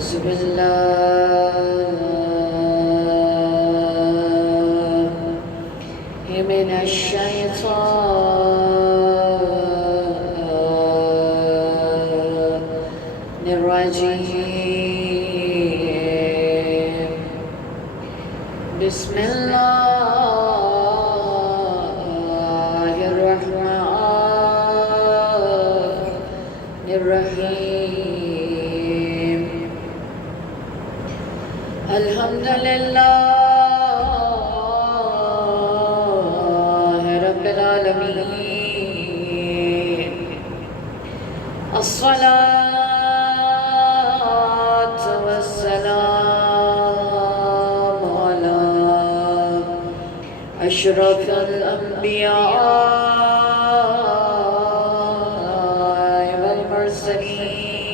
أعوذ بالله من الشيطان الرجيم. بسم الله الرحمن الرحيم. الحمد لله رب العالمين. الصلاة والسلام على أشرف الأنبياء والمرسلين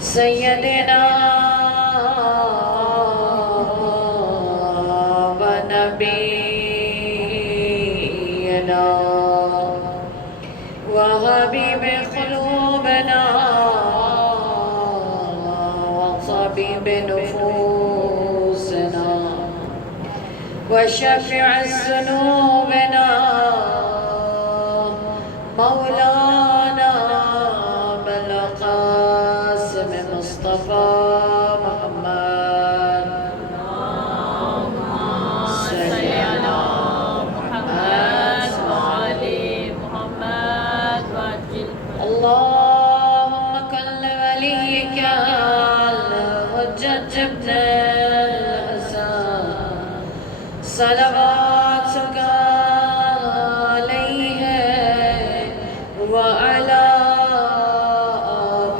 سيدنا ونبينا وحبيب قلوبنا وطبيب نفوسنا وشفيع ذنوبنا مولانا أبا القاسم مصطفى محمد. اللهم صل على محمد وآل محمد وعجل اللهم كل وليك الحجة ابن الحسن صلواتك عليه وعلى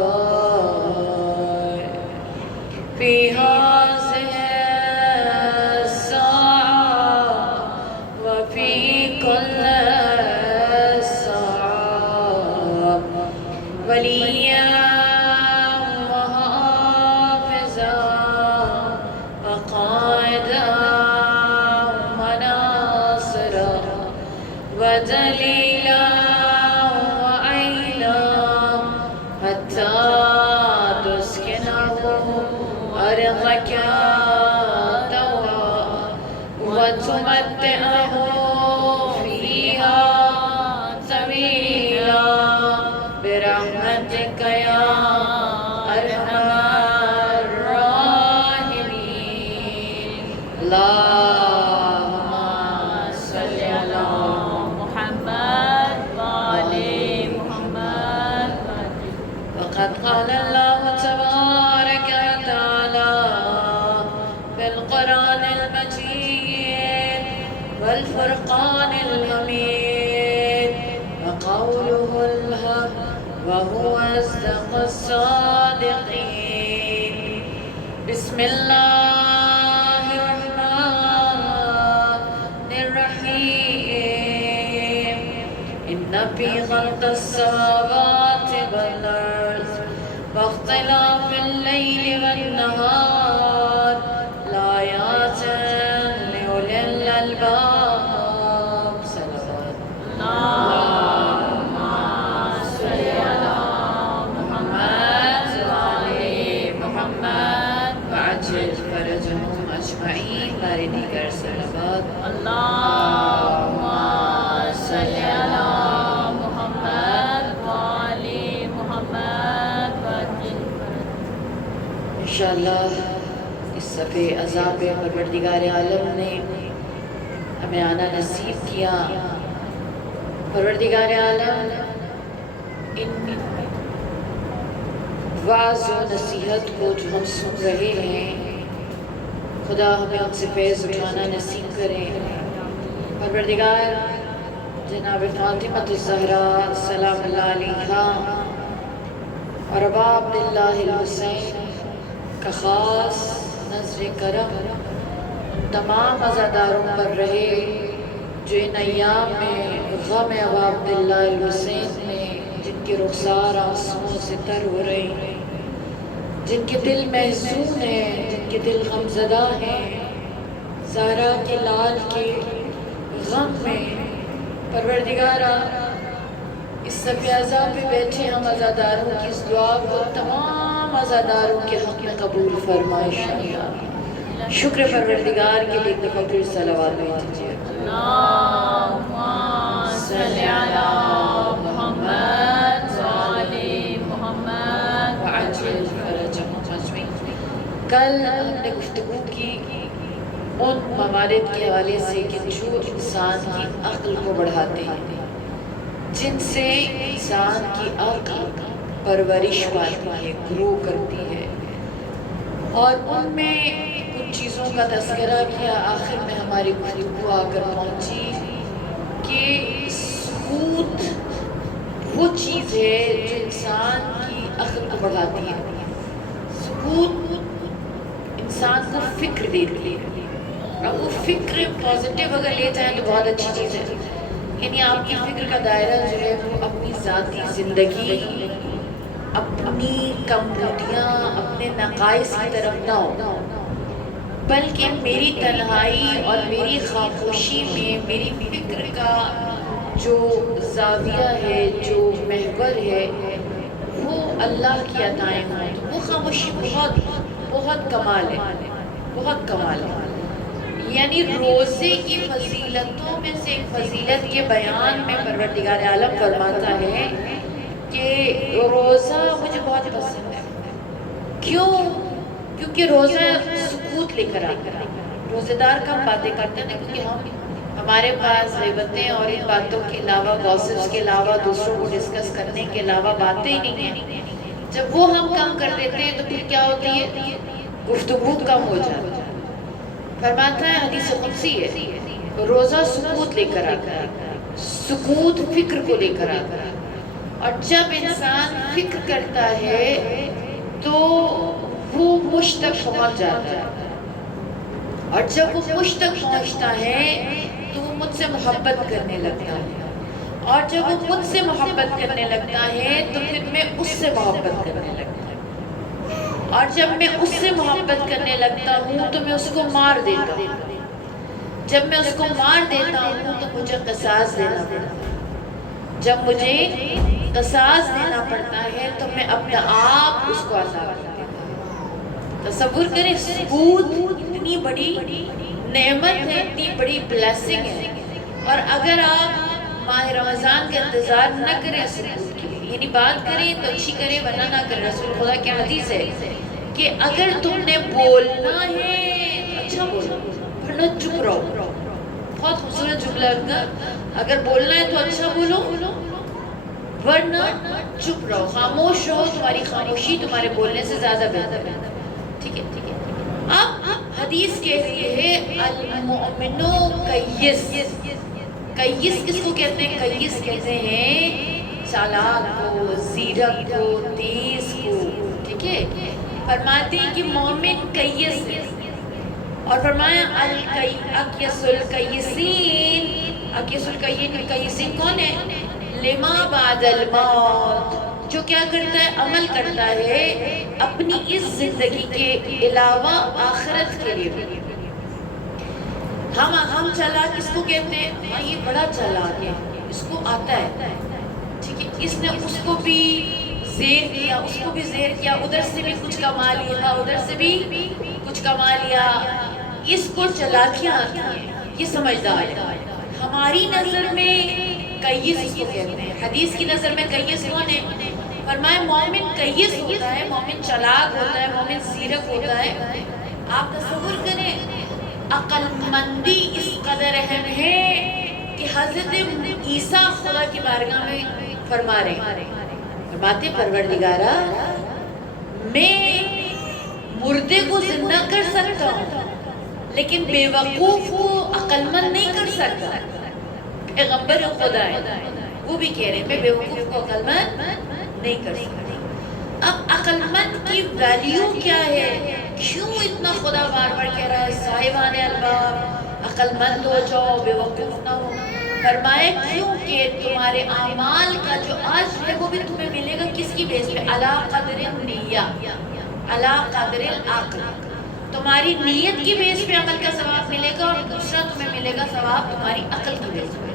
آبائه في هذه الساعة وفي كل ساعة وليا وحافظا وقائدا وناصرا ودليلا وعينا حتى تسكنه أرضك طوعا وتمتعه فيها طويلا برحمتك يا أرحم الراحمين. اللهم صل على محمد وآل محمد وعجل وقد قال الله تبارك وتعالى في القرآن المجيد والفرقان الحميد وقوله الحق وهو أصدق الصادقين. بسم الله الرحمن الرحيم. إن في خلق السماوات والأرض واختلاف الليل والنهار لآيات لأولي الألباب. صلوات اللهم صل على محمد وآل محمد وعجل فرجهم أجمعين. بار دیگر صلوات. اللهم صل على محمد وآل محمد وعجل انشاءاللہ اس صفحے عذاب پروردگار عالم نے ہمیں آنا نصیب کیا. پروردگار عالم ان وعظ و نصیحت کو جو ہم سن رہے ہیں خدا ہمیں ان سے فیض اٹھانا نصیب کرے. پروردگار جناب فاطمہ الزہرا سلام اللہ علیہا اور ابا عبداللہ الحسین کا خاص نظر کرم ان تمام عزاداروں پر رہے جو ان ایام میں غم ابا عبداللہ الحسین میں جن کی رخسار آنسوؤں سے تر ہو رہی ہیں، جن کے دل محزون ہیں، جن کے دل غمزدہ ہیں، زہرا کے لال کے غم میں. پروردگارہ اس صف اعظم پہ بیٹھے ہم عزاداروں کی اس دعا کو تمام عزاداروں کے حق میں قبول فرمائے انشاءاللہ۔ شکر پروردگار کے لیے ایک دفعہ پھر صلوات بھیجیے۔ اللہم صلی علی محمد وآل محمد وعجل فرجهم اجمعین۔ کل ہم نے گفتگو کی ان موارد کے حوالے سے کہ جو انسان کی عقل کو بڑھاتے ہیں، جن سے انسان کی عقل پرورش پاتی ہے، گرو کرتی ہے، اور ان میں کچھ چیزوں کا تذکرہ کیا۔ آخر میں ہماری گفتگو آ کر پہنچی کہ سکوت وہ چیز ہے جو انسان کی عقل کو بڑھاتی ہے۔ سکوت انسان کو فکر دیتی ہے، اب وہ فکر پازیٹیو اگر لے جائیں تو بہت اچھی چیز ہے، یعنی آپ کی فکر کا دائرہ جو ہے وہ اپنی ذاتی زندگی، اپنی کمبودیاں، اپنے نقائص کی طرف نہ ہو، بلکہ میری تنہائی اور میری خاموشی میں میری فکر کا جو زاویہ ہے، جو محور ہے، وہ اللہ کی عطائیں ہوں۔ وہ خاموشی بہت بہت کمال ہے، بہت کمال ہے۔ یعنی روزے کی فضیلتوں میں سے ایک فضیلت کے بیان میں پروردگار عالم فرماتا ہے کہ روزہ مجھے بہت پسند ہے۔ کیوں؟ کیونکہ روزہ سکوت لے کر آتا ہے۔ روزے دار کم باتیں کرتے ہیں کیونکہ ہمارے پاس غیبتیں اور ان باتوں کے علاوہ، گوسپس کے علاوہ، دوسروں کو ڈسکس کرنے کے علاوہ باتیں ہی نہیں ہیں۔ جب وہ ہم کم کر دیتے ہیں تو پھر کیا ہوتی ہے؟ گفتگو کم ہو جاتی ہے۔ فرماتا ہے، حدیث قدسی ہے، روزہ سکوت لے کر آتا ہے، سکوت فکر کو لے کر آتا ہے، اور جب انسان فکر کرتا ہے تو وہ مجھ تک پہنچ جاتا ہے، اور جب وہ مجھ تک پہنچتا ہے تو وہ مجھ سے محبت کرنے لگتا ہے، اور جب وہ مجھ سے محبت کرنے لگتا ہے تو پھر میں اس سے محبت کرنے لگتا ہوں، اور جب میں اس سے محبت کرنے لگتا ہوں تو میں اس کو مار دیتا ہوں، جب میں اس کو مار دیتا ہوں تو مجھے قصاص دینا پڑتا ہے، جب مجھے قصاص دینا پڑتا ہے تو میں اپنا آپ اس کو عذاب دیتا ہوں۔ تصور کریں، سکوت اتنی بڑی نعمت ہے، اتنی بڑی بلیسنگ ہے، اور اگر آپ ماہ رمضان کا انتظار نہ کریں سکوت کے لیے، یعنی بات کریں تو اچھی کریں ورنہ نہ کریں، رسول خدا کی حدیث ہے کہ اگر تم نے بولنا ہے تو اچھا بولو ورنہ چپ رہو۔ بہت خوبصورت جملہ ہے، اگر بولنا ہے تو اچھا بولو ورنہ چپ رہو، خاموش رہو، تمہاری خاموشی تمہارے بولنے سے زیادہ بہتر ہے۔ ٹھیک ہے، ٹھیک ہے۔ اب حدیث کہتی ہے المؤمن کیس۔ کیس کس کو کہتے ہیں؟ کیس کہتے ہیں چالاک کو، زیرک کو، تیز کو، ٹھیک ہے؟ فرماتے ہیں کہ مومن کیس ہے، اور فرمایا اکیس الکیسین، اکیس الکیسین کون ہے؟ لما بعد الموت، جو کیا کرتا ہے؟ عمل کرتا ہے اپنی اس زندگی کے علاوہ آخرت کے لیے بھی۔ ہم چالاک کس کو کہتے ہیں؟ ہاں یہ بڑا چالاک ہے، اس کو آتا ہے، ٹھیک ہے، اس نے اس کو بھی زیر کیا، اس کو بھی زیر کیا، ادھر سے بھی کچھ کما لیا، ادھر سے بھی کچھ کما لیا، اس کو چالاکیاں آتی ہیں، یہ سمجھدار ہے۔ ہماری نظر میں کیس اس کو کہتے ہیں، حدیث کی نظر میں کیس کون ہے؟ فرمایا مومن کیس ہوتا ہے، مومن چالاک ہوتا ہے، مومن زیرک ہوتا ہے۔ آپ تصور کریں، عقل مندی اس قدر اہم ہے کہ حضرت عیسیٰ خدا کی بارگاہ میں فرما رہے ہیں، فرماتے پروردگارہ میں مردے کو زندہ کر سکتا ہوں لیکن بے وقوف کو عقل مند نہیں کر سکتا۔ پیغمبر خدا ہے، وہ بھی کہہ رہے ہیں میں بے وقوف کو عقل مند نہیں کر سکتا۔ اب عقل مند کی ویلیو کیا ہے؟ کیوں اتنا خدا بار بار کہہ رہا ہے صاحبان الباب عقل مند ہو جاؤ، بے وقوف نہ ہو؟ فرمایا کیونکہ تمہارے اعمال کا جو اجر ہے وہ بھی تمہیں ملے گا کس کی بیس پہ؟ علی قدر النیہ، علی قدر العقل، تمہاری نیت کی بیس پہ عمل کا ثواب ملے گا، اور دوسرا تمہیں ملے گا ثواب تمہاری عقل کی بیس پہ۔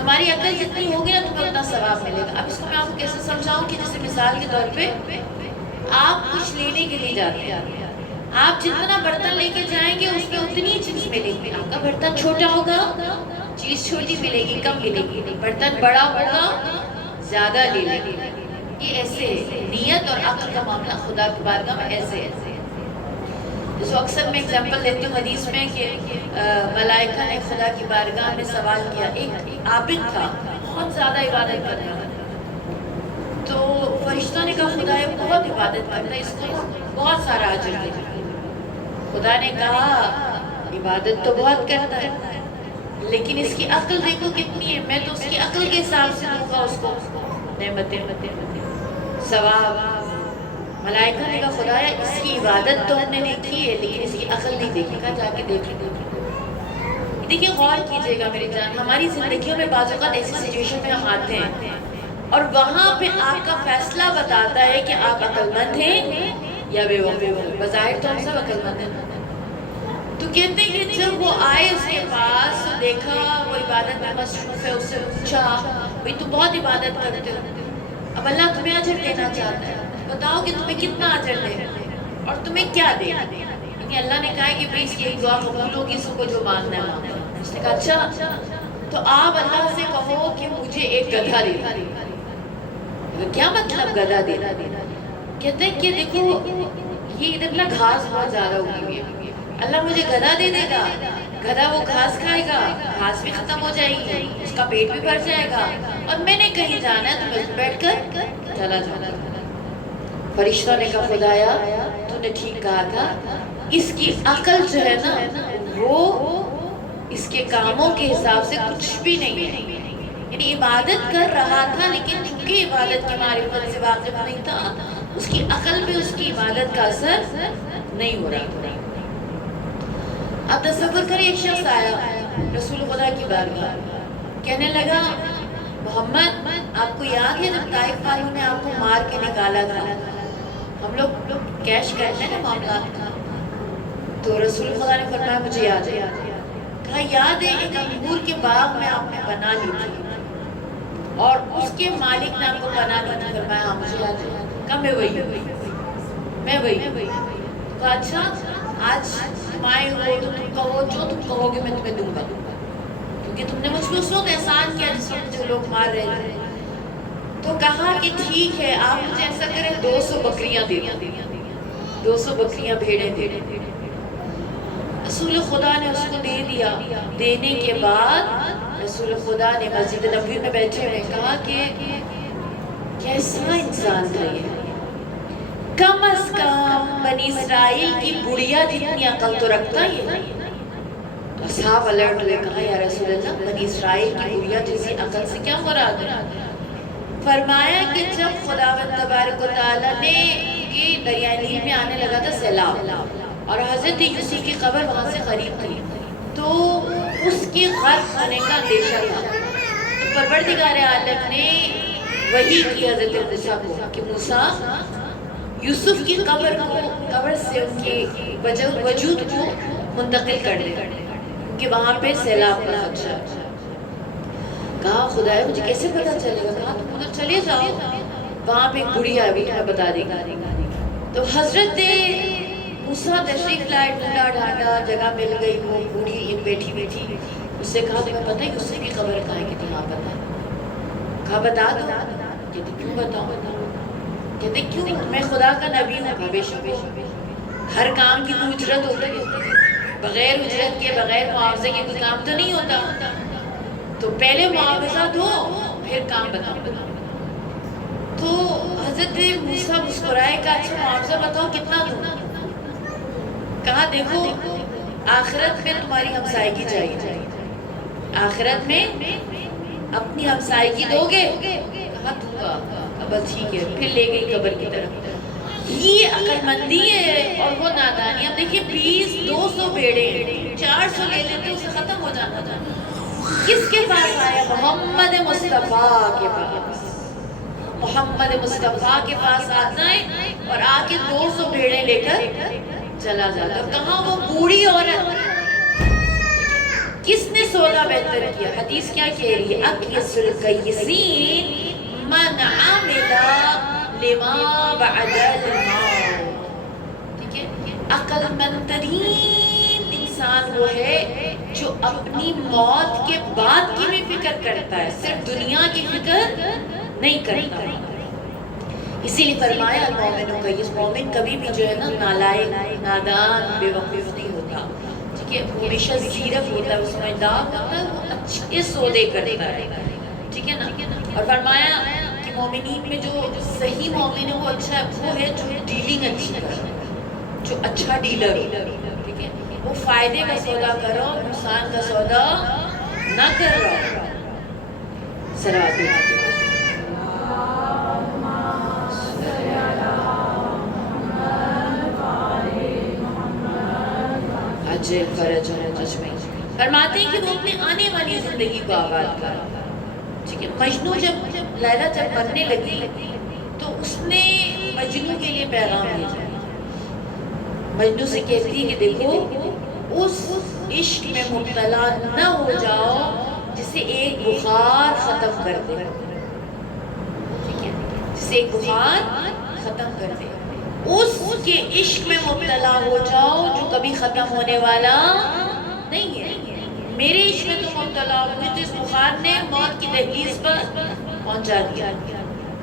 تمہاری عقل جتنی ہوگی نا تمہیں اتنا ثواب ملے گا. اب اس کو میں آپ کو کیسے سمجھاؤں کہ جیسے مثال کے طور پہ آپ کچھ لینے کے لیے جاتے ہیں, آپ جتنا برتن لے کے جائیں گے اس میں اتنی چیز ملے گی. آپ کا برتن چھوٹا ہوگا چیز چھوٹی ملے گی, کم ملے گی. برتن بڑا ہوگا زیادہ لے لے گی. یہ ایسے ہے نیت اور عقل کا معاملہ خدا کی بارگاہ میں ایسے ہے. جس اکثر میں اگزامپل دیتی ہوں حدیث میں کہ ملائکہ نے خدا کی بارگاہ میں سوال کیا. ایک عابد تھا, بہت زیادہ عبادت کرتا تھا, تو فرشتوں نے کہا خدا یہ بہت عبادت کرتا ہے, اس کو بہت سارا اجر دے. خدا نے کہا عبادت تو بہت کرتا ہے لیکن اس کی عقل دیکھو کتنی ہے, میں تو اس کی عقل کے حساب سے دوں گا اس کو نعمتیں ثواب. ملائکہ نے کہا خدایا اس کی عبادت تو ہم نے دیکھی ہے لیکن اس کی عقل نہیں دیکھی. کہا جا کے دیکھیں. دیکھیے غور کیجئے گا میری جان, ہماری زندگیوں میں بعض اوقات ایسی سچویشن میں ہم آتے ہیں اور وہاں پہ آپ کا فیصلہ بتاتا ہے کہ آپ عقل مند ہیں یا بے وقوف. بظاہر تو ہم سب عقل مند ہیں. تو کہتے ہیں کہ جب وہ آئے اس کے پاس تو دیکھا وہ عبادت میں مصروف ہے, اس سے پوچھا بھئی تم بہت عبادت کرتے ہو, اب اللہ تمہیں اجر دینا چاہتا ہے, بتاؤ کہ تمہیں کتنا اجر دے اور تمہیں کیا دے. یعنی اللہ نے کہا ہے کہ بھئی اس کی ایک دعا قبول ہوگی, اس کو جو مانگنا ہے مانگنا. اس نے کہا اچھا تو آپ اللہ سے کہو کہ مجھے ایک گدھا دے. کیا مطلب گدھا دے؟ کہتے ہیں کہ دیکھو یہ ادھر نا گھاس بہت زیادہ ہوئی ہوئی ہے, اللہ مجھے گدھا دے دے گا, گدھا وہ گھاس کھائے گا, گھاس بھی ختم ہو جائے گی, اس کا پیٹ بھی بھر جائے گا, اور میں نے کہیں جانا ہے تو میں بیٹھ کر چلا جانا. فرشتوں نے کہا خدایا تو نے ٹھیک کہا تھا, اس کی عقل جو ہے نا وہ اس کے کاموں کے حساب سے کچھ بھی نہیں ہے. یعنی عبادت کر رہا تھا لیکن چونکہ عبادت کی معرفت سے واقف نہیں تھا, اس کی عقل پہ اس کی عبادت کا اثر نہیں ہو رہا. اب تصور کریں ایک شخص آیا رسول خدا کی بارگاہ, کہنے لگا محمد آپ کو یاد ہے جب طائف والوں نے آپ کو مار کے نکالا تھا, ہم لوگ کیش کرتے ہیں نا معاملات کا, تو رسول خدا نے فرمایا مجھے یاد ہے. کہا یاد ہے ایک انگور کے باغ میں آپ نے بنا لی تھی اور اس کے مالک نے آپ کو بنا دی تھی. فرمایا ہاں مجھے یاد ہے. کہا میں وہی. کہا اچھا آج تم آئے ہو تو تم کہو جو تم کہو گے میں تمہیں دوں گا, کیونکہ تم نے مجھ پہ اس وقت احسان کیا جس وقت جو لوگ مار رہے تھے. تو کہا کہ ٹھیک ہے آپ مجھے ایسا کریں 200 بکریاں دے دیں, 200 بکریاں بھیڑیں دے دیں. رسول خدا نے اس کو دے دیا. دینے کے بعد رسول خدا نے مسجد نبوی میں بیٹھے ہوئے کہا کہ کیسا انسان تھا یہ, کم از کم بنی اسرائیل کی بڑھیا جتنی عقل تو رکھتا یہ. تو اصحاب الرٹ ہوئے, کہا یا رسول اللہ بنی اسرائیل کی بڑھیا جیسی عقل سے کیا مراد ہے؟ فرمایا کہ جب خداوند تبارک و تعالیٰ نے یہ دریائے نیل میں آنے لگا تھا سیلاب, اور حضرت یوسف کی قبر وہاں سے قریب تھی, تو اس کی غرق ہونے کا اندیشہ تھا. تو پروردگار عالم نے وحی کی حضرت موسیٰ کو کہ موسیٰ یوسف کی قبر سے ان کے وجود کو منتقل کر دے کہ وہاں پہ سیلاب کا خدشہ. کہا خدایا مجھے کیسے پتا چلے گا؟ کہا تم ادھر چلے جاؤ, وہاں پہ ایک بڑھی آئی ہوئی تمہیں بتا دے گا. تو حضرت موسیٰ تشریف لائے, ڈھونڈا ڈھانڈا, جگہ مل گئی, وہ بوڑھی بیٹھی ہوئی تھی. اس سے کہا تمہیں پتہ ہے یوسف کی قبر کہاں ہے؟ کہتی ہاں پتہ ہے. کہا بتا دو. کہتی کیوں بتاؤں؟ کہتے کیوں میں خدا کا نبی ہوں. بے شک ہر کام کی کوئی اجرت ہوتی ہے, بغیر اجرت کے بغیر معاوضے کے کوئی کام تو نہیں ہوتا. تو پہلے معاوضہ دو پھر کام بتاؤ. تو حضرت موسیٰ مسکرائے کا اچھا معاوضہ بتاؤ کتنا دوں؟ کہا دیکھو آخرت میں تمہاری ہمسائیگی چاہیے, آخرت میں اپنی ہمسائیگی دو گے؟ کہا دوں گا. بس ٹھیک ہے. پھر لے گئی قبر کی طرف. یہ عقل مندی ہے اور وہ نادانی. اب دیکھیں 200 بیڑے 400 لے لیتے اسے ختم ہو جانا تھا. کس کے پاس آیا؟ محمد مصطفیٰ کے پاس. محمد مصطفیٰ کے پاس آتا ہے اور آ کے 200 بھیڑیں لے کر چلا جاتا. کہاں وہ بوڑھی عورت کس نے سودا بہتر کیا؟ حدیث کیا کہہ رہی ہے؟ اکیس القیسین من عمل لما بعد الموت. ٹھیک ہے، عقل مند ترین انسان وہ ہے جو اپنی موت کے بعد کی بھی فکر کرتا ہے، صرف دنیا کی فکر نہیں کرتا. اسی لیے فرمایا المومنوں کا، اس مومن کبھی بھی جو ہے نا نالائق، نادان، بے وقوف نہیں ہوتا. ٹھیک ہے، ہمیشہ زیرک ہوتا ہے، وہ سمجھدار ہوتا ہے، وہ اچھے سودے کرتا ہے. ٹھیک ہے نا. اور فرمایا کہ مومنین میں جو صحیح مومن ہے وہ اچھا ہے، وہ ہے جو ڈیلنگ اچھی کرے، جو اچھا ڈیلر ہو. ٹھیک ہے، وہ فائدے کا سودا کرو، نقصان کا سودا نہ کر رہا. صلوات اجل فرج اجمعین. فرماتے ہیں کہ وہ اپنے آنے والی زندگی کو آباد کرا. ٹھیک ہے، مجنو جب لیلا جب مرنے لگی تو اس نے مجنو کے لیے پیغام بھیجا. مجنو سے کہتی ہے کہ دیکھو اس عشق میں مبتلا نہ ہو جاؤ جسے ایک بخار ختم کر دے. ٹھیک ہے، جسے ایک بخار ختم کر دے. اس کے عشق میں مبتلا ہو جاؤ جو کبھی ختم ہونے والا نہیں ہے. میرے عشق میں تو مبتلا ہوئے تو اس بخار نے موت کی دہلیز پر پہنچا دیا.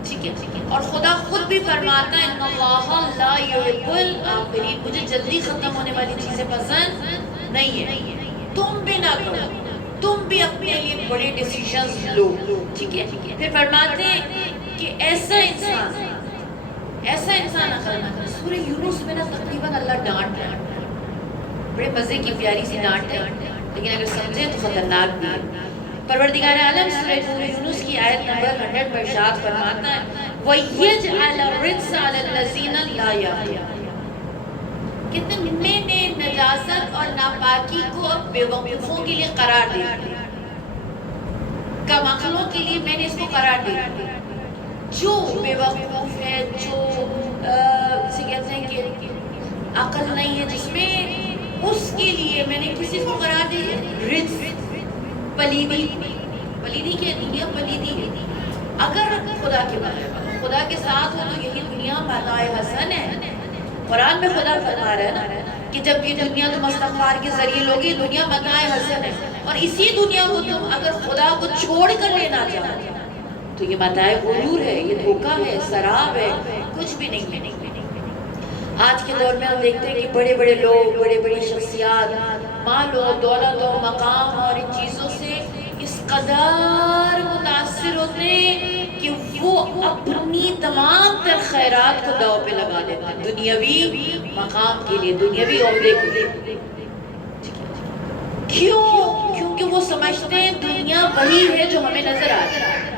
ٹھیک ہے، اور خدا خود بھی فرماتا ہے ان اللہ لا یحب الآخرین، مجھے جلدی ختم ہونے والی چیزیں پسند نہیں ہے. تم بھی نہ کرو، تم بھی اپنے لیے بڑے ڈیسیژنز لو. ٹھیک ہے، پھر فرماتے ہیں کہ ایسا انسان عقل مند ہے. سورہ یونس میں نا تقریباً اللہ ڈانٹ ہے، بڑے مزے کی پیاری سی ڈانٹ ہے، لیکن اگر سمجھے تو خطرناک بھی ہے. پروردگار عالم سورہ یونس کی آیت نمبر 100 پر ارشاد فرماتا ہے وَيَجْعَلَ الرِّجْسَ عَلَى الَّذِينَ لَا يَعْقِلُونَ، کہ تم نے نجاست اور ناپاکی کو بے وقوفوں کے لیے قرار دیا، کم عقلوں کے لیے میں نے اس کو قرار دیا. جو بے وقوف ہے، جو اسے کہتے ہیں کہ عقل نہیں ہے جس میں، اس کے لیے میں نے کسی کو قرار دی رجس، پلیدی کی دنیا پلیدی. اگر خدا کے بارے خدا کے ساتھ ہو تو یہی دنیا متاع حسن ہے. قرآن میں خدا فرما رہا ہے نا کہ جب یہ دنیا تم استغفار کے ذریعے لوگی، دنیا متاع حسن ہے، اور اسی دنیا کو تم اگر خدا کو چھوڑ کر لینا چاہو تو یہ متاع غرور ہے، یہ دھوکہ ہے، سراب ہے، کچھ بھی نہیں ہے. آج کے دور میں ہم دیکھتے ہیں کہ بڑے بڑے لوگ، بڑے بڑی شخصیات مال و دولت و مقام اور ان چیزوں سے اس قدر متاثر ہوتے ہیں کہ وہ اپنی تمام تر خیرات کو داؤ پہ لگا دیتے ہیں دنیاوی مقام کے لیے، دنیاوی عہدے کے لیے. کیوں؟ کیونکہ وہ سمجھتے ہیں دنیا وہی ہے جو ہمیں نظر آ رہی ہے،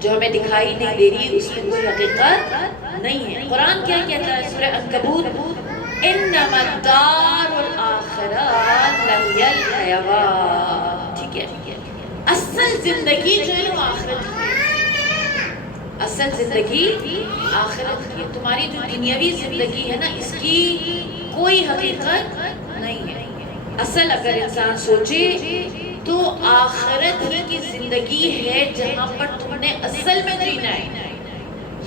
جو ہمیں دکھائی نہیں دے رہی، اس میں کوئی حقیقت نہیں ہے. قرآن کیا کہتا ہے سورہ عنکبوت انما الدار الآخرہ لہی الحیوان. ٹھیک ہے، اصل زندگی جو ہے وہ آخرت کی ہے، اصل زندگی آخرت کی ہے. تمہاری جو دنیاوی زندگی ہے نا اس کی کوئی حقیقت نہیں ہے. اصل اگر انسان سوچے تو آخرت ہی کی زندگی ہے جہاں پر تم نے اصل میں جینا ہے.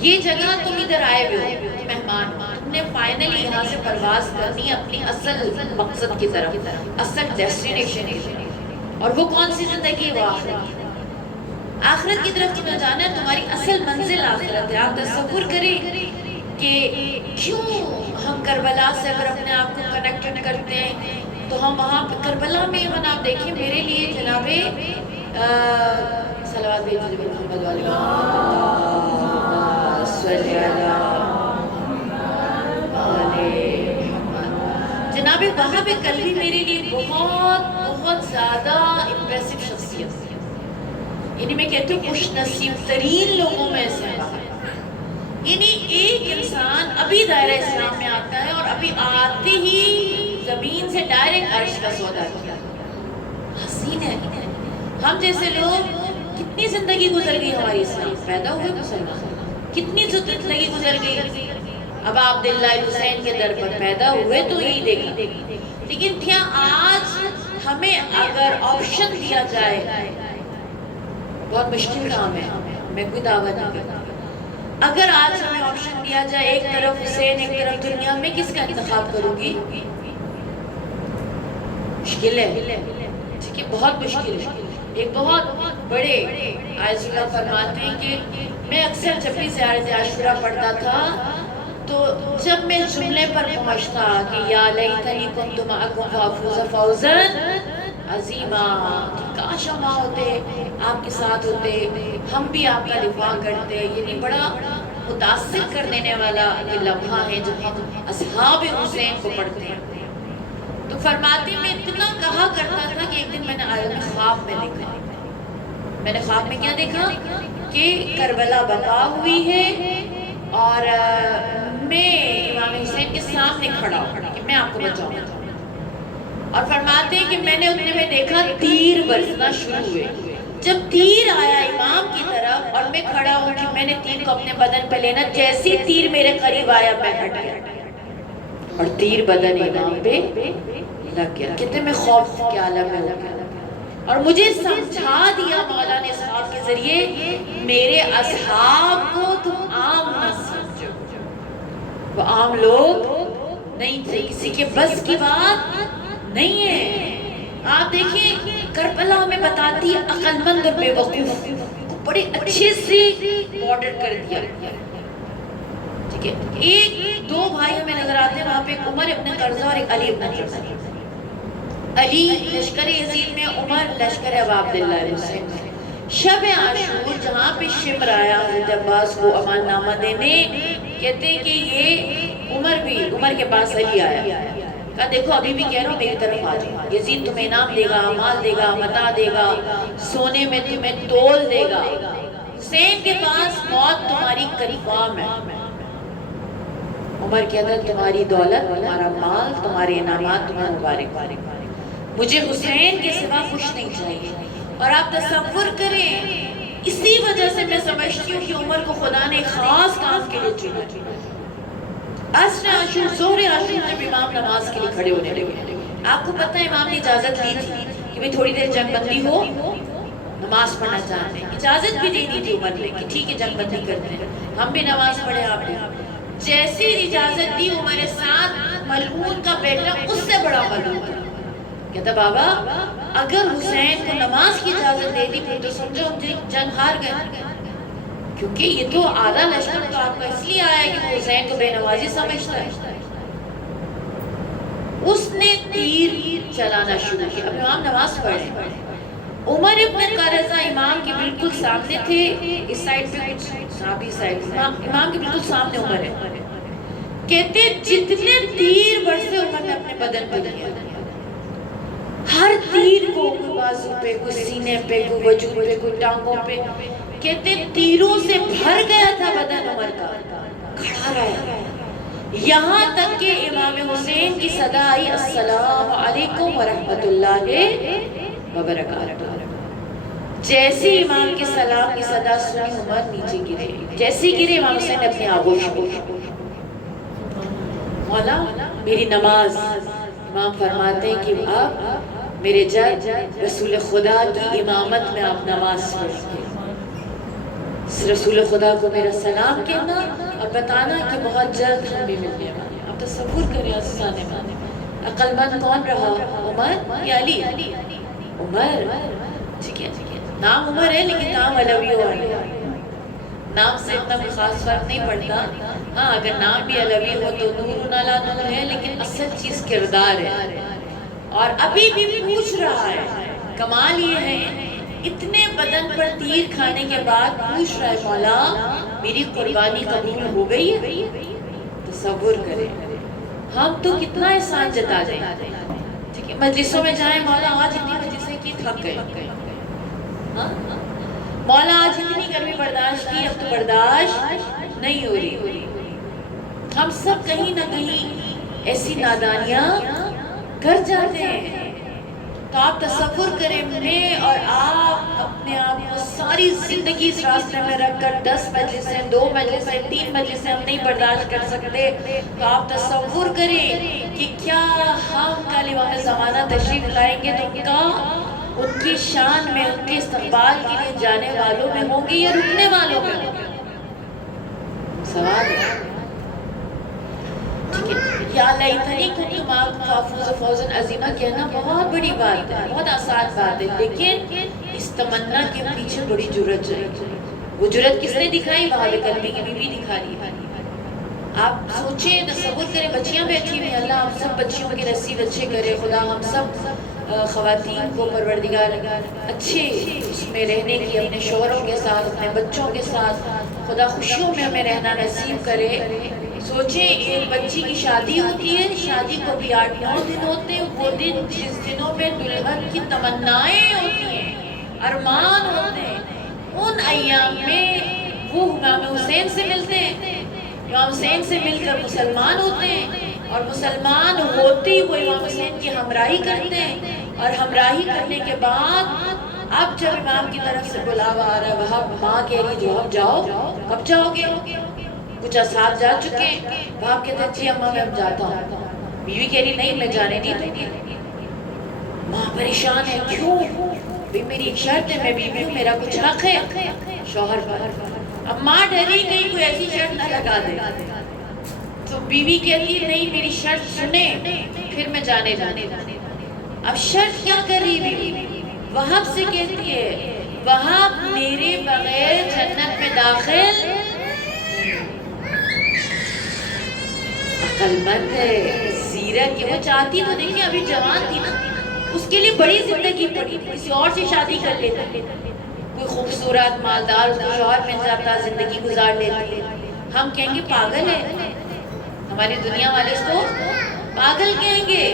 یہ جگہ تم ادھر آئے ہوئے ہو، مہمان ہو، تم نے فائنلی یہاں سے پرواز کرنی اپنی اصل مقصد کی طرف، اصل ڈیسٹینیشن کی طرف. اور وہ کون سی زندگی ہے؟ وہ آخرت. آخرت کی طرف تمہیں جانا ہے، تمہاری اصل منزل آخرت ہے. آپ تصور کریں کہ کیوں ہم کربلا سے اگر اپنے آپ کو کنیکٹڈ کرتے ہیں تو ہم وہاں کربلا میں آپ دیکھیں میرے لیے جناب صلوات بھیجیے محمد والی جناب وہاں پہ کل بھی میرے لیے بہت بہت زیادہ امپریسو شخصیت، یعنی میں کہتی ہوں خوش نصیب ترین لوگوں میں سے ہے. یعنی ایک انسان ابھی دائرہ اسلام میں آتا ہے اور ابھی آتے ہی زمین سے ڈائریکٹ عرش کا سودا کیا. حسین ہے. ہم جیسے لوگ کتنی زندگی گزر گئی ہماری اسلام پیدا ہوئے مسلمان، کتنی زندگی گزر گئی. اب آپ عبداللہ حسین کے در پر پیدا ہوئے تو یہی دیکھا، لیکن کیا آج ہمیں اگر آپشن دیا جائے، بہت مشکل کام ہے، میں کوئی دعویٰ نہیں کرتا، اگر آج ہمیں آپشن دیا جائے ایک طرف حسین ایک طرف دنیا، میں کس کا انتخاب کروں گی؟ مشکل ہے، ٹھیک ہے، بہت مشکل ہے۔ ایک بہت بڑے آیت اللہ فرماتے ہیں کہ میں اکثر جب بھی زیارت عاشورہ پڑھتا تھا تو جب میں جملے پر پہنچتا کہ یا لیتنی کنت معکم فافوز فوزا عظیما، کہ کاش ہم ہوتے، آپ کے ساتھ ہوتے، ہم بھی آپ کا دفاع کرتے، یعنی بڑا متاثر کر دینے والا یہ لمحہ ہے جب ہم اصحاب حسین کو پڑھتے ہیں۔ تو فرماتے میں اتنا کہا کرتا تھا کہ ایک دن میں نے خواب میں دیکھا، میں نے خواب میں کیا دیکھا کہ کربلا بقا ہوئی ہے اور میں امام حسین کے سامنے کھڑا ہوں کہ میں آپ کو بچاؤں گا، اور فرماتے ہیں کہ میں نے اتنے میں دیکھا تیر برسنا شروع ہوئے، جب تیر آیا امام کی طرف اور میں کھڑا ہوں کہ میں نے تیر کو اپنے بدن پہ لینا، جیسی تیر میرے قریب آیا میں ہٹ گیا اور تیر بدن امام پہ لگ گیا۔ کہتے میں خوف کے عالم میں ہو گیا اور مجھے سمجھا دیا مولا نے اصحاب کے ذریعے، میرے اصحاب کو تم عام نہ سمجھو، وہ عام لوگ نہیں تھے، کسی کے بس کی بات نہیں ہے۔ آپ دیکھیں کربلا ہمیں بتاتی ہے عقل مند اور بے وقوف کو بڑے اچھے سے بارڈر کر دیا، ٹھیک ہے، ایک دو بھائی ہمیں نظر آتے ہیں وہاں پہ، ایک عمر ابن قرظہ اور ایک علی ابن قرظہ۔ علی لشکر یزید میں، عمر لشکر ابو عبداللہ حسین میں۔ شب عاشور جہاں پہ شمر آیا حضرت عباس کو امان نامہ دینے، کہتے ہیں کہ یہ عمر کے پاس علی آیا، کہا دیکھو ابھی بھی کہہ رہا ہوں میری طرف آ جاؤ، یزید تمہیں انعام دے گا، مال دے گا، متاع دے گا، سونے میں تمہیں تول دے گا، حسین کے پاس موت تمہاری کنفرم ہے۔ عمر کہتا ہے تمہاری دولت، تمہارا مال، تمہارے انعامات تمہیں مبارک، مجھے حسین کے سوا کچھ نہیں چاہیے۔ اور آپ تصور کریں، اسی وجہ سے میں سمجھتی ہوں کہ عمر کو خدا نے خاص کام کے لیے چنا۔ عصر عاشور، ظہر عاشور جب امام نماز کے لیے کھڑے ہونے لگے، آپ کو پتہ ہے امام نے اجازت دی تھی کہ بھئی تھوڑی دیر جنگ بندی ہو، نماز پڑھنا چاہتے ہیں، اجازت بھی دے دی تھی عمر نے کہ ٹھیک ہے جنگ بندی کرتے ہیں، ہم بھی نماز پڑھے آپ نے۔ جیسی اجازت دی عمر ساتھ ملعون کا بیٹا اس سے بڑا ملعون، کہتا بابا اگر حسین کو نماز کی اجازت دے دی پھر تو سمجھو ہم جنگ ہار گئے، کیونکہ یہ تو آدھا لشکر تو آپ کا اس لیے آیا ہے کہ وہ حسین کو بے نمازی سمجھتا ہے۔ اس نے تیر چلانا شروع کیا، اب امام نماز پڑھے، عمر ابن قرظہ امام کے بالکل سامنے تھے، اس سائڈ پہ کچھ صحابی سائڈ، امام کے بالکل سامنے عمر ہے، کہتے جتنے تیر برسے عمر نے اپنے بدن پہ لیا، ہر تیر کو کوئی بازو پہ، کوئی سینے پہ، کوئی وجود پہ، کوئی ٹانگوں پہ، کہتے تیروں سے بھر گیا تھا بدن عمر کا، کھڑا رہا، یہاں تک کہ امام حسین کی صدا آئی السلام علیکم ورحمت اللہ وبرکاتہ۔ جیسے امام کے سلام کی صدا سنی عمر نیچے گرے، جیسے گرے امام حسین نے اپنی آغوش کو، مولا میری نماز، امام فرماتے ہیں کہ اب میرے جد رسول خدا کی امامت میں آپ نماز پڑھیں، رسول خدا کو میرا سلام کہنا اور بتانا کہ بہت جلد ہم بھی ملنے والے ہیں۔ آپ تصور کریں عزیزان ایمان، عقل مند کون رہا، عمر یا علی؟ عمر، ٹھیک ہے، نام عمر ہے لیکن نام علوی ہے، نام سے اتنا خاص فرق نہیں پڑتا، ہاں اگر نام بھی علوی ہو تو نور علی نور ہے، لیکن اصل چیز کردار ہے۔ اور ابھی بھی پوچھ رہا ہے، کمال یہ ہے اتنے بدن پر تیر کھانے کے بعد پوچھ رہا ہے مولا میری قربانی قبول ہو گئی ہے؟ تصور کریں ہم تو کتنا احسان جتا دیں، ٹھیک ہے، مجلسوں میں جائیں مولا آج اتنی مجلسیں کی تھک گئے، مولا آج اتنی گرمی برداشت کی اب تو برداشت نہیں ہو رہی، ہم سب کہیں نہ کہیں ایسی نادانیاں کر جاتے ہیں۔ تو آپ تصور کریں میں اور آپ اپنے آپ کو ساری زندگی اس راستے میں رکھ کر 10 مجلسیں 2 مجلسیں 3 مجلسیں ہم نہیں برداشت کر سکتے، تو آپ تصور کریں کہ کیا ہم کل امام زمانہ تشریف لائیں گے تو کا ان کی شان میں، ان کے استقبال کے لیے جانے والوں میں ہوں گے یا رکنے والوں میں ہوں گے؟ سوال ہے، ٹھیک ہے؟ یا لیتنی کنت معکم فافوز فوزا عظیما کہنا بہت بڑی بات ہے، بہت آسان بات ہے، لیکن اس تمنا کے پیچھے بڑی جرأت چاہیے۔ وہ جرأت کس نے دکھائی؟ وہاب کلبی کی بیوی دکھا رہی ہے۔ آپ سوچیں، تصور کریں، بچیاں بیٹھی ہوئی، اللہ ہم سب بچیوں کے نصیب اچھے کرے، خدا ہم سب خواتین کو پروردگار اچھے اس میں رہنے کی، اپنے شوہروں کے ساتھ، اپنے بچوں کے ساتھ خدا خوشیوں میں ہمیں رہنا نصیب کرے۔ سوچیں ایک بچی کی شادی ہوتی ہے، شادی کو بھی 8-9 دن ہوتے ہیں، وہ دن جس دنوں میں دلہن کی تمنائیں ہوتی ہیں، ارمان ہوتے ہیں، ان ایام میں وہ امام حسین سے ملتے ہیں، امام حسین سے مل کر مسلمان ہوتے ہیں، اور مسلمان ہوتے ہی وہ امام حسین کی ہمراہی کرتے ہیں، اور ہمراہی کرنے کے بعد اب جب امام کی طرف سے بلاوا آ رہا ہے، وہاں ماں کہہ رہی جو اب جاؤ، کب جاؤ گے؟ کچھ اصحاب جا چکے ہیں، باپ کہتے ہیں جی اماں میں اب جاتا ہوں، بیوی کہہ رہی نہیں میں جانے نہیں دوں گی، ماں پریشان ہے، کیوں؟ بھی میری ایک شرط ہے، میں بیوی ہوں، میرا کچھ حق ہے شوہر پر۔ اب ماں ڈری کہیں کوئی ایسی شرط نہ لگا دے، تو بیوی کہتی ہے نہیں میری شرط سنیں پھر میں جانے دوں۔ اب شرط کیا کر رہی بیوی؟ وہاب سے کہتی ہے وہاب میرے بغیر جنت میں داخل، عقل مند ہے، زیرت ہے، وہ چاہتی تو دیکھیں ابھی جوان تھی نا، اس کے لیے بڑی زندگی پڑی تھی، کسی اور سے شادی کر لیتا، کوئی خوبصورت مالدار اس کو شوہر مل جاتا، زندگی گزار لیتی۔ ہم کہیں گے پاگل ہے، ہماری دنیا والے اس کو پاگل کہیں گے،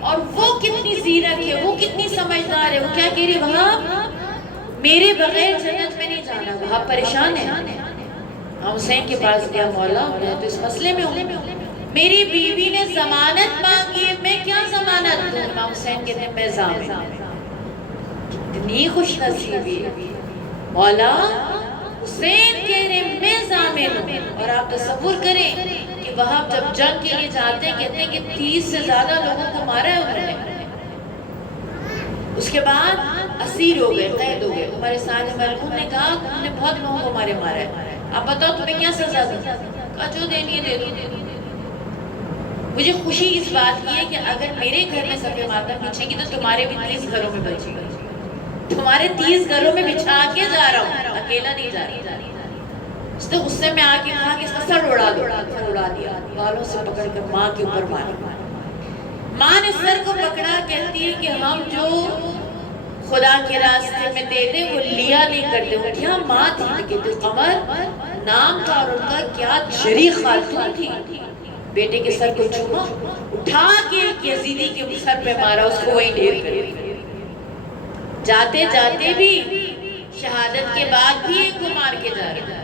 اور وہ کتنی زیرت ہے، وہ کتنی سمجھدار ہے، وہ کیا کہہ رہی وہاب میرے بغیر جنت میں نہیں جانا۔ وہاب پریشان ہے، حسین کے پاس گیا، مولا میں تو اس مسئلے میں ہوں، میری بیوی نے ضمانت مانگی ہے، میں کیا ضمانت دوں؟ امام حسین کہتے ہیں میں ضامن، کتنی خوش نصیبی مولا، حسین کہہ رہے میں ضامن ہوں۔ اور آپ تصور کریں کہ وہاں جب جنگ کے لیے جاتے ہیں، کہتے ہیں کہ 30 سے زیادہ لوگوں کو مارا ہے انہوں نے، اس کے بعد اسیر ہو گئے، قید ہو گئے۔ عمر ثانی مرحوم نے کہا کہ انہوں نے بہت لوگوں کو مارا ہے، اب بتاؤ تمہیں کیا سزا دوں؟ کہا جو دینی ہے دے دو۔ مجھے خوشی اس بات کی ہے کہ اگر میرے گھر میں صفِ ماتم بچھیں گی تو تمہارے بھی 30 گھروں میں بچے گی، تمہارے 30 گھروں میں بچھا کے جا رہا ہوں، اکیلا نہیں جا رہا۔ اس نے غصے میں آ کے کہا کہ اس کا سر اڑا دو، سر اڑا دیا، بالوں سے پکڑ کر ماں کے اوپر مارا۔ ماں نے سر کو پکڑا، کہتی ہے کہ ہم جو خدا کے راستے میں دے دیں وہ لیا نہیں کرتے، وہ کیا ماں تھی، کہتے قمر نام تھا، اور ان کا کیا جری خاتون تھی، بیٹے کے سر کو چوما، اٹھا کے ایک یزیدی کے سر پہ مارا، اس کو وہی ڈھیر کر جاتے جاتے بھی شہادت کے بعد بھی ایک کو مار کے جا رہا۔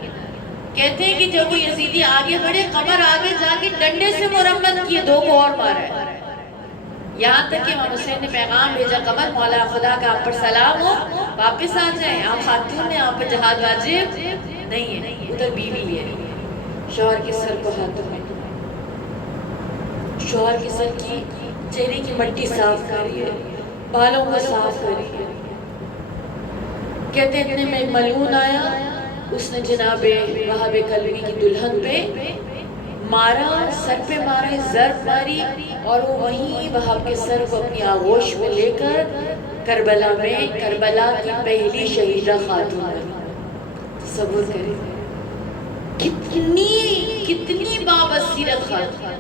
کہتے ہیں کہ جب وہ یزیدی آگے بڑھے، قمر آگے جا کے ڈنڈے سے مرمت کیے، 2 کو اور مارا ہے، یہاں تک کہ امام حسین نے پیغام بھیجا قمر مولا خدا کا آپ پر سلام ہو، واپس آ جائیں، آپ خاتون ہیں، آپ پر جہاد واجب نہیں ہے۔ ادھر بیوی ہے، شوہر کے سر کو ہاتھوں میں، شوہر کے سر کی چہرے کی مٹی صاف کر رہی ہے، بالوں کو صاف کر رہی ہے۔ کہتے ہیں اتنے میں ایک ملعون آیا، اس نے جناب وہاب کلبی کی دلہن پہ مارا، سر پہ مارا، ضرب ماری، اور وہ وہیں وہاب کے سر کو اپنی آغوش میں لے کر کربلا میں، کربلا کی پہلی شہیدہ خاتون بنی۔ تصور کریں کتنی بابصیرت خاتون،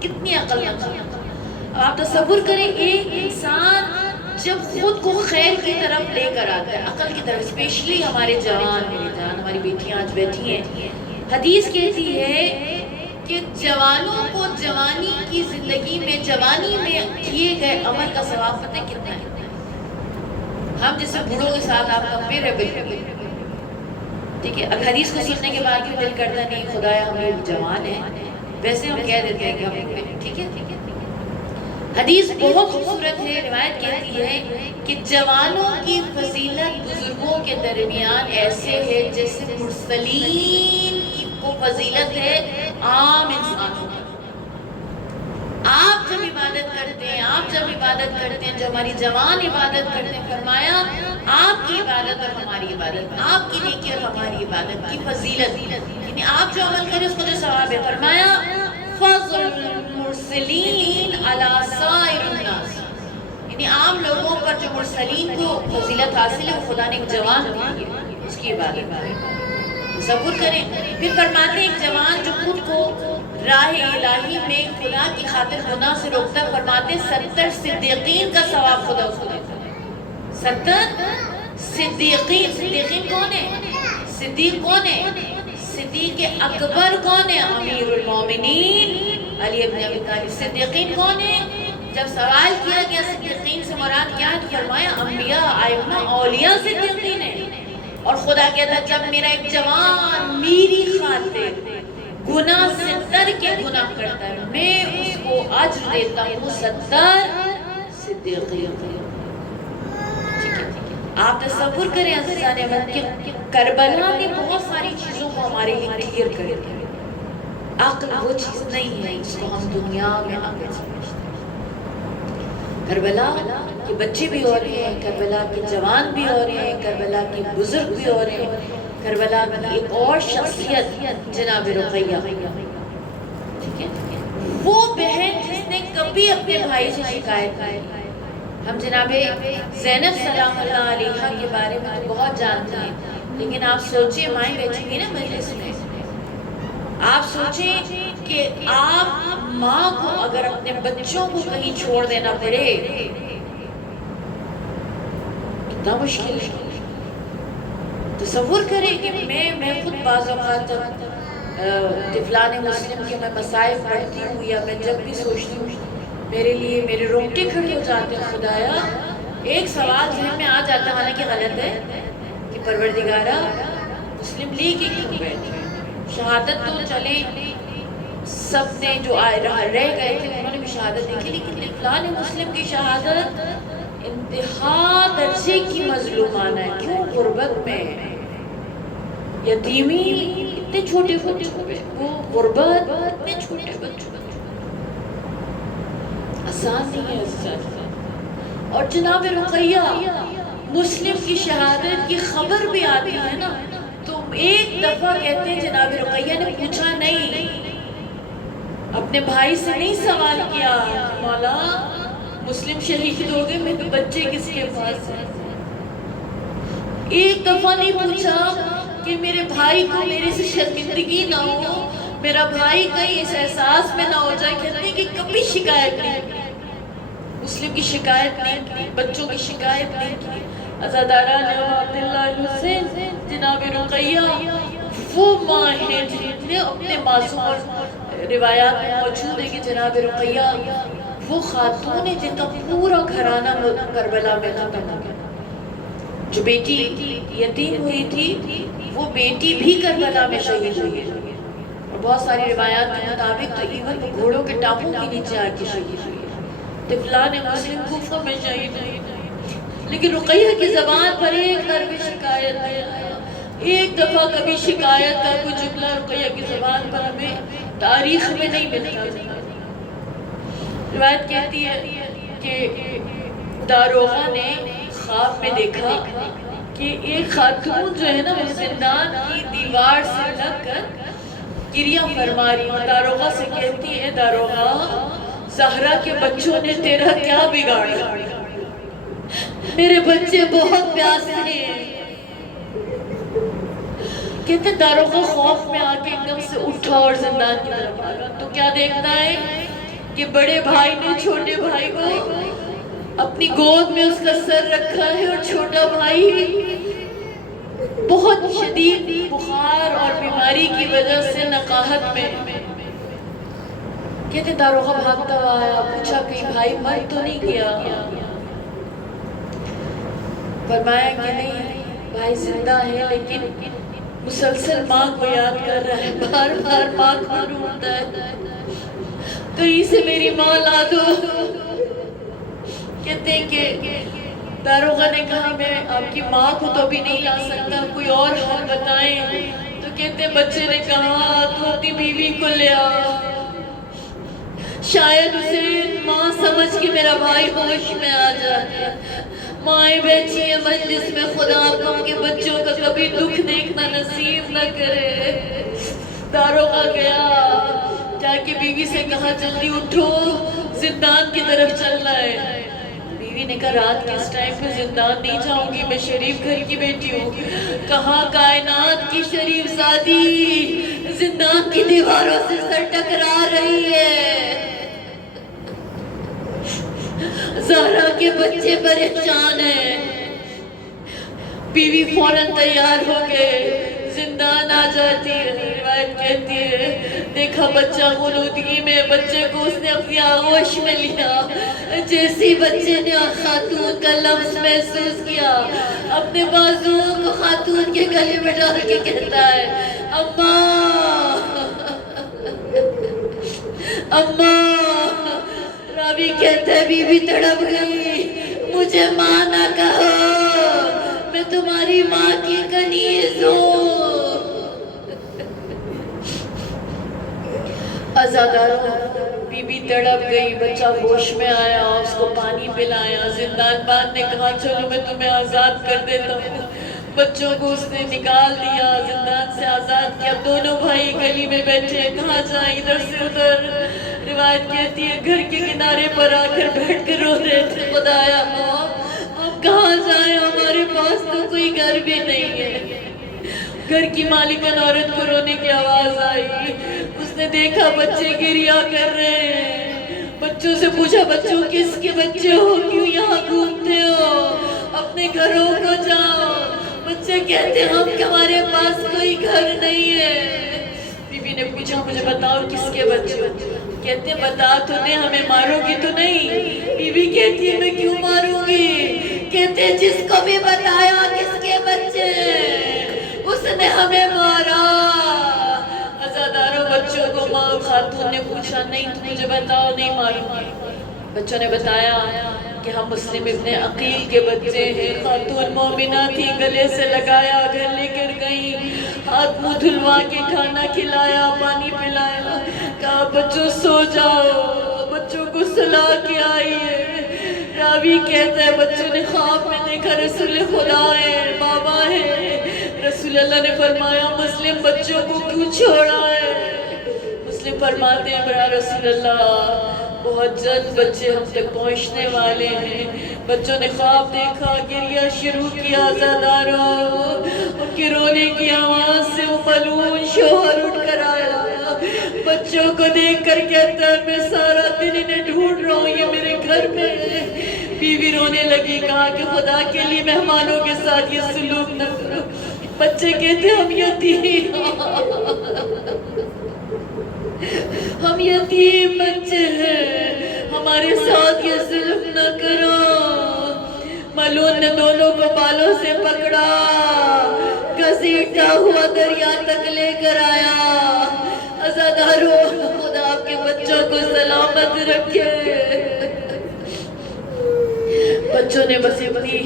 کتنی عقل مند خاتون۔ اب آپ تصور کریں ایک انسان جب خود کو خیر کی طرف لے کر آتا ہے، عقل کی طرف، اسپیشلی ہمارے جوان، میری جان، ہماری بیٹیاں آج بیٹھی ہیں، حدیث کہتی ہے کہ جوانوں کو جوانی کی زندگی میں، جوانی میں کیے گئے عمل کا ثواب پتہ کتنا ہے؟ ہم جیسے بوڑھوں کے ساتھ آپ کمپیئر ہے بالکل، ٹھیک ہے؟ اب حدیث کو سننے کے بعد کیوں دل کرتا نہیں خدایا ہم یہ جوان ہیں، ویسے ہم کہہ دیتے ہیں کہ ہم ٹھیک ہے، حدیث بہت خوبصورت ہے. روایت کہتی ہے کہ جوانوں کی فضیلت بزرگوں کے درمیان ایسے ہے جیسے مرسلین کی وہ فضیلت ہے عام انسانوں کی. آپ جب عبادت کرتے ہیں جو ہماری جوان عبادت کرتے ہیں، فرمایا آپ کی عبادت اور ہماری عبادت، آپ کی نیکی اور ہماری عبادت کی فضیلت، یعنی آپ جو عمل کریں اس کو جو ثواب ہے. فرمایا فضل المرسلین علی سائر الناس، یعنی عام لوگوں پر جو مرسلین کو فضیلت حاصل ہے وہ خدا نے ایک جوان دی ہے اس کی عبادت ہے. تصور کریں. پھر فرماتے ایک جوان جو خود کو راہ الہی میں خدا کی خاطر گناہ سے روکتا ہے، فرماتے 70 صدیقین کا ثواب خدا اس کو دیتا ہے. 70 صدیقین. صدیقین کون ہے؟ صدیق کون ہے؟ صدیق اکبر کون ہے؟ امیر المومنین علی ابن ابی طالب. صدیقین کون ہے؟ جب سوال کیا گیا صدیقین سے مراد کیا ہے تو فرمایا انبیاء ائمہ اولیاء صدیقین ہیں. اور خدا کہتا ہے جب میرا ایک جوان میری خاطر گناہ 70 کے گناہ کرتا ہے میں اس کو اجر دیتا ہوں 70 صدیقین. آپ تصور کریں عزیزان احمد کہ کربلا نے بہت ساری چیزوں کو ہمارے لیے کلیئر کر دیا. عقل وہ چیز نہیں ہے جس کو ہم دنیا میں عقل سمجھتے ہیں. کربلا کے بچے بھی ہو رہے ہیں، کربلا کے جوان بھی ہو رہے ہیں، کربلا کے بزرگ بھی ہو رہے ہیں. کربلا کی ایک اور شخصیت جناب رقیہ، ٹھیک ہے، وہ بہن جس نے کبھی اپنے بھائی سے شکایت نہیں. ہم جناب زینب سلام اللہ علیہا کے بارے میں بہت جانتے ہیں، لیکن آپ سوچیں مائیں بیٹھی گی نا مجلس میں، آپ سوچیں کہ آپ ماں کو اگر اپنے بچوں کو کہیں چھوڑ دینا پڑے کتنا مشکل ہے. تصور کریں کہ میں خود بعض اوقات طفلان مسلم کے میں مسائل پڑھتی ہوں یا میں جب بھی سوچتی ہوں میرے لیے میرے رونگٹے کھڑے ہو جاتے ہیں. خدایا ایک سوال ذہن میں آ جاتا ہے، حالانکہ غلط ہے، کہ پروردگارہ مسلم لیگ ہی کیوں بیٹھے؟ شہادت تو چلے سب نے جو رہ گئے تھے انہوں نے بھی شہادت دیکھی، لیکن طفلان مسلم کی شہادت انتہا درجے کی مظلومانہ ہے. کیوں؟ غربت میں یتیمی، اتنے چھوٹے بچوں پہ وہ غربت، اتنے چھوٹے بچوں آسان نہیں ہے عزیزان. اور جناب رقیہ مسلم کی شہادت کی خبر بھی آتی ہے نا تو ایک دفعہ کہتے ہیں جناب رقیہ نے پوچھا نہیں، اپنے بھائی سے نہیں سوال کیا مولا مسلم شہید ہو گئے میں تو بچے کس کے پاس ہیں. ایک دفعہ نہیں پوچھا کہ میرے بھائی کو میرے سے شرمندگی نہ ہو، میرا بھائی کہیں اس احساس میں نہ ہو جائے. کہتے ہیں کہ کبھی شکایت نہیں کی، مسلم کی شکایت نہیں کی، بچوں کی شکایت نہیں کی. عزاداران عبداللہ الحسین جناب رقیہ وہ ماں ہیں جن نے اپنے معصوم، اور روایات میں موجود ہے کہ جناب رقیہ وہ خاتون ہے جن کا پورا گھرانہ کربلا میں ختم ہو گیا. جو بیٹی یتیم ہوئی تھی وہ بیٹی بھی کربلا میں شہید ہوئی ہے، اور بہت ساری روایات کے مطابق تو ایون وہ گھوڑوں کے ٹانگوں کے نیچے آ کے شہید ہوئی ہے. طفلان مسلم کوفہ میں شہید ہوئی، لیکن رقیہ کی زبان پر ایک بار بھی شکایت نہیں آیا. ایک دفعہ کبھی شکایت کا کوئی جملہ رقیہ کی زبان پر ہمیں تاریخ میں نہیں ملتا. روایت کہتی ہے کہ داروغہ نے خواب میں دیکھا کہ ایک خاتون جو ہے نا وہ زندان کی دیوار سے لگ کر گریہ فرما رہی ہے. داروغہ سے کہتی ہے داروغہ زہرا کے بچوں نے تیرا کیا بگاڑا؟ میرے بچے بہت پیاسے ہیں. کہتے داروغہ خوف میں آ کے ایک دم سے اٹھا اور زندان کی طرف آ گیا تو کیا دیکھتا ہے کہ بڑے بھائی نے چھوٹے بھائی کو اپنی گود میں اس کا سر رکھا ہے اور چھوٹا بھائی بہت شدید بخار اور بیماری کی وجہ سے نقاہت میں. کہتے داروغہ بھاگتا ہوا آیا، پوچھا کہ بھائی مر تو نہیں گیا؟ فرمایا کہ نہیں بھائی زندہ ہے لیکن مسلسل ماں کو یاد کر رہا ہے، بار بار ماں کو ڈھونڈتا ہے، کہیں سے میری ماں لا دو. کہتے ہیں کہ داروغہ نے کہا میں آپ کی ماں کو تو بھی نہیں لا سکتا، کوئی اور حل بتائیں۔ تو کہتے ہیں بچے نے کہا تو اپنی بیوی کو لے آ، شاید اسے ماں سمجھ کے میرا بھائی ہوش میں آ جائے۔ مائیں بیٹھی ہیں مجلس میں، خدا آپ کو ان کے بچوں کا کبھی دکھ دیکھنا نصیب نہ کرے۔ داروغہ گیا، جا کے بیوی سے کہا جلدی اٹھو، زندان کی طرف چلنا ہے۔ بیوی نے کہا رات کے اس ٹائم پہ زندان نہیں جاؤں گی، میں شریف گھر کی بیٹی ہوں۔ کہا کائنات کی شریف زادی زندان کی دیواروں سے سر ٹکرا رہی ہے، زہرا کے بچے پریشان ہیں۔ بیوی فوراً تیار ہو کے زندان آ جاتی ہے۔ روایت کہتی ہے دیکھا بچہ غنودگی میں، بچے کو اس نے اپنی آغوش میں لیا۔ جیسی بچے نے خاتون کا لفظ محسوس کیا، اپنے بازوؤں کو خاتون کے گلے میں ڈال کے کہتا ہے اماں اماں۔ راوی کہتا ہے بی بی تڑپ گئی، مجھے ماں نہ کہو، میں تمہاری ماں کی کنیز ہوں۔ عزاداروں، بی بی تڑپ گئی، بچہ ہوش میں آیا، اس کو پانی پلایا۔ زندان بان نے کہا چلو میں تمہیں آزاد کر دیتا ہوں۔ بچوں کو اس نے نکال دیا، زندان سے آزاد کیا۔ دونوں بھائی گلی میں بیٹھے، کہاں جائیں ادھر سے ادھر۔ روایت کہتی ہے گھر کے کنارے پر آ کر بیٹھ کر رو رہے تھے، خدایا ہم کہاں جائیں، ہمارے پاس تو کوئی گھر بھی نہیں ہے۔ گھر کی مالکن عورت کو رونے کی آواز آئی، اس نے دیکھا بچے گریا کر رہے ہیں۔ بچوں سے پوچھا بچوں کس کے بچے ہو، کیوں یہاں گھومتے ہو، اپنے گھروں کو جاؤ۔ بچے کہتے ہم ہمارے پاس کوئی گھر نہیں ہے۔ بی بی نے پوچھا مجھے بتاؤ کس کے بچے ہو، کہتے بتا تو دے، ہمیں مارو گی تو نہیں۔ بی بی کہتی ہے میں کیوں ماروں گی، کہتے جس کو بھی بتایا کس کے بچے ہیں اس نے ہمیں مارا۔ عزاداروں بچوں کو ماں خاتون نے پوچھا نہیں تو مجھے بتاؤ، نہیں ماروں گی۔ بچوں نے بتایا کہ ہم مسلم ابن عقیل کے بچے ہیں۔ خاتون مومنہ تھی، گلے سے لگایا، گھر لے کر گئی، ہاتھ منہ دھلوا کے کھانا کھلایا، پانی پلایا، کہا بچوں سو جاؤ، بچوں کو سلا کے آئی ہے۔ راوی کہتا ہے بچوں نے خواب میں دیکھا رسول خدا ہے، بابا ہے۔ رسول اللہ نے فرمایا مسلم بچوں کو کیوں چھوڑا ہے؟ مسلم فرماتے ہیں برا رسول اللہ بہت جلد بچے ہم تک پہنچنے والے ہیں۔ بچوں نے خواب دیکھا، گریہ شروع کیا، عزاداروں ان کے رونے کی آواز سے وہ ملعون شوہر اٹھ کر آیا، بچوں کو دیکھ کر کہتا ہے میں سارا دن انہیں ڈھونڈ رہا ہوں، یہ میرے گھر میں ہے۔ بیوی رونے لگی، کہا کہ خدا کے لیے مہمانوں کے ساتھ یہ سلوک نہ کرو۔ بچے کہتے ہم یتیم، ہم یتیم بچے ہیں، ہمارے ساتھ یہ ظلم نہ کرو۔ ملعون نے دونوں کو بالوں سے پکڑا، گھسیٹتا ہوا دریا تک لے کر آیا۔ عزاداروں خدا آپ کے بچوں کو سلامت رکھے۔ بچوں نے بس اپنی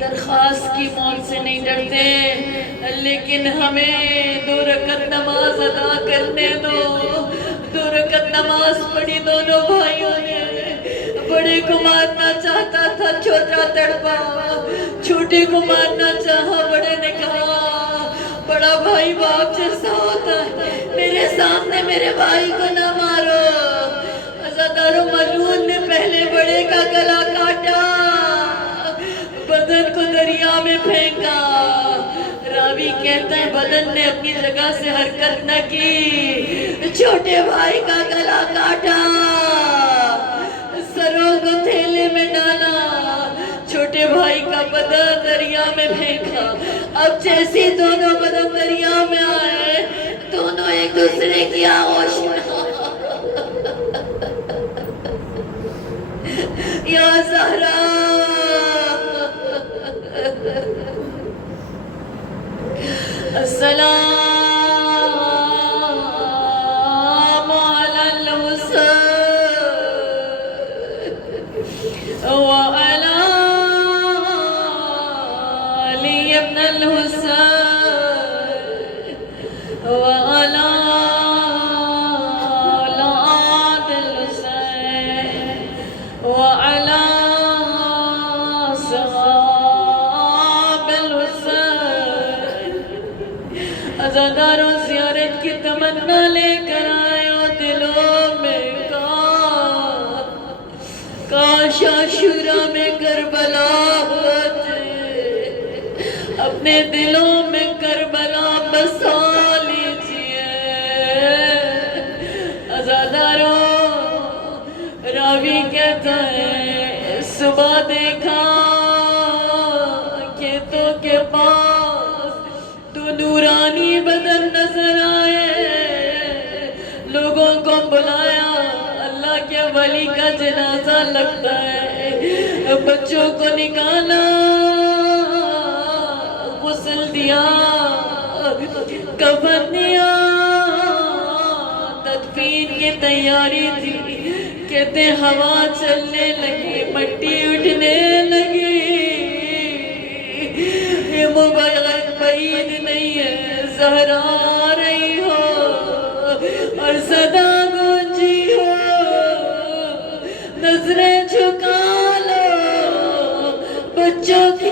درخواست کی، موت سے نہیں ڈرتے، لیکن ہمیں 2 رکعت نماز ادا کرنے دو۔ 2 رکعت نماز پڑھی دونوں بھائیوں نے۔ بڑے کو مارنا چاہتا تھا، چھوٹا تڑپا، چھوٹے کو مارنا چاہا، بڑے نے کہا بڑا بھائی باپ جیسا ہوتا ہے، میرے سامنے میرے بھائی کو نہ مارو۔ عزاداروں ملعون نے پہلے بڑے کا گلا کاٹا، بدن کو دریا میں پھینکا۔ راوی کہتا ہے بدن نے اپنی جگہ سے حرکت نہ کی، چھوٹے بھائی کا گلا کاٹا، سروں کو تھیلے میں ڈالا، چھوٹے بھائی کا بدن دریا میں پھینکا۔ اب جیسی دونوں بدن دریا میں آئے، دونوں ایک دوسرے کی آغوش میں یا زہرا السلام علی الحسین کاش عاشورہ میں کربلا ہوتے، اپنے دلوں میں کربلا بسا لیجئے۔ عزاداروں، راوی کہتا ہے صبح دیکھا کھیتوں کے پاس تو نورانی بدن نظر آئے، لوگوں کو بلایا، اللہ کے ولی کا جنازہ لگتا ہے، بچوں کو نکالا، غسل دیا، کفن دیا، تدفین کی تیاری تھی، کہتے ہوا چلنے لگی، مٹی اٹھنے لگی، یہ مبارک بعید نہیں ہے، زہرا آ رہی ہو اور صدا گونجی ہو، نظریں جھکا لو بچوں کی،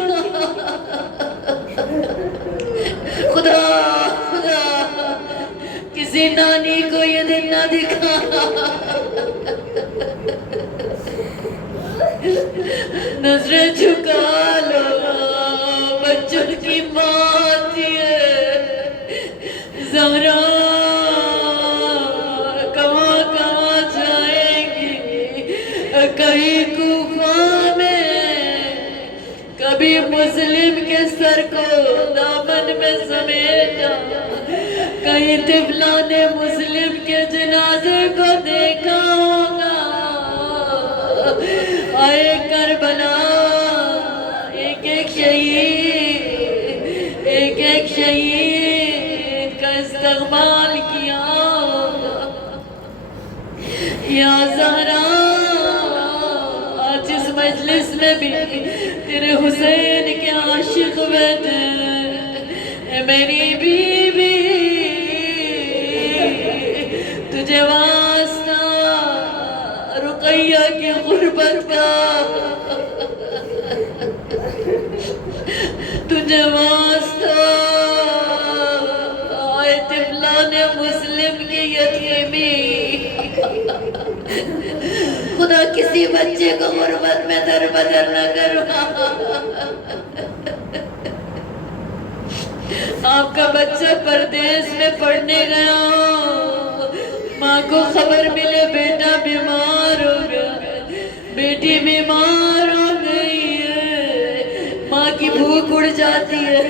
خدا خدا کسی نانی کو یہ دن نہ دکھا، نظریں جھکا لو بچوں کی ماں تھی زہرا، کہاں کہاں جائے گی، کہیں کوفہ میں، کبھی مسلم کے سر کو دامن میں سمیٹا، کہیں طفلان مسلم کے جنازے کو دیکھا ہوگا، آئے کربلا، ایک ایک شہید، ایک ایک شہید کا استقبال کیا ہوگا۔ یا زہرا، آج اس مجلس میں بھی تیرے حسین کے عاشق بیٹھے، اے میری بیوی، تجھے واسطہ رقیہ کی غربت کا، تجھے واسطہ آئے طفلان مسلم کی یتیمی، خدا کسی بچے کو غربت میں در بدر نہ کروا، آپ کا بچہ پردیس میں پڑھنے گیا، ماں کو خبر ملے بیٹا بیمار ہو گیا، بیٹی بیمار ہو گئی ہے، ماں کی بھوک اڑ جاتی ہے،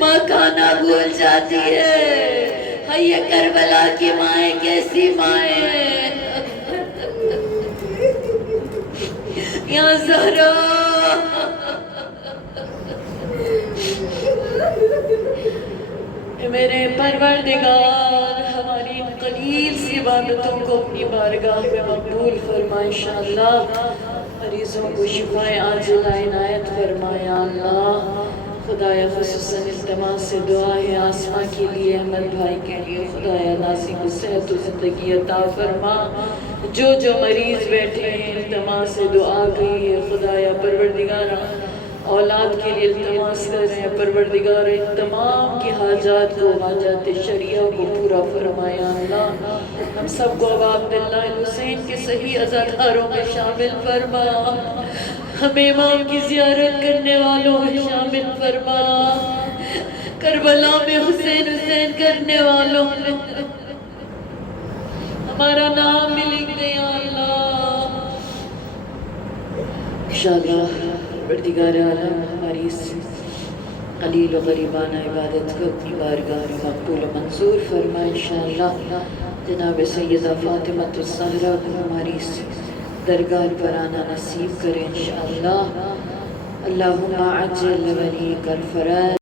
ماں کھانا بھول جاتی ہے، یہ کربلا کی مائیں کیسی مائیں ہیں، یا زہرا، میرے پروردگار، ہماری ان قلیل سی عبادتوں کو اپنی بارگاہ میں مقبول فرما انشاءاللہ، مریضوں کو شفائے عاجلہ عنایت فرما یا اللہ۔ خدایا خصوصاً التماس سے دعا ہے آسماء کے لیے، احمد بھائی کے لیے، خدایا ناصر کو صحت و زندگی عطا فرما، جو جو مریض بیٹھے ہیں التماس سے دعا گئی ہے، خدایا پروردگارہ اولاد کے لیے التماس کر رہے ہیں، پروردگار ان تمام کی حاجات کو، حاجات شریعہ کو پورا فرمایا اللہ۔ ہم سب کو اب عبداللہ حسین کے صحیح عزاداروں میں شامل فرما، ہمیں امام کی زیارت کرنے والوں میں شامل فرما، کربلا میں حسین حسین کرنے والوں میں ہمارا نام بھی لکھ دے یا اللہ۔ انشاءاللہ پروردگار عالم ہماری اس قلیل و غریبانہ عبادت کو اپنی بارگاہ میں مقبول و منظور فرما انشاءاللہ۔ جناب سیدہ فاطمہ الزہرا کو ہماری اس درگاہ پر آنا نصیب کرے انشاءاللہ۔ اللہم عجل ولیک الفرج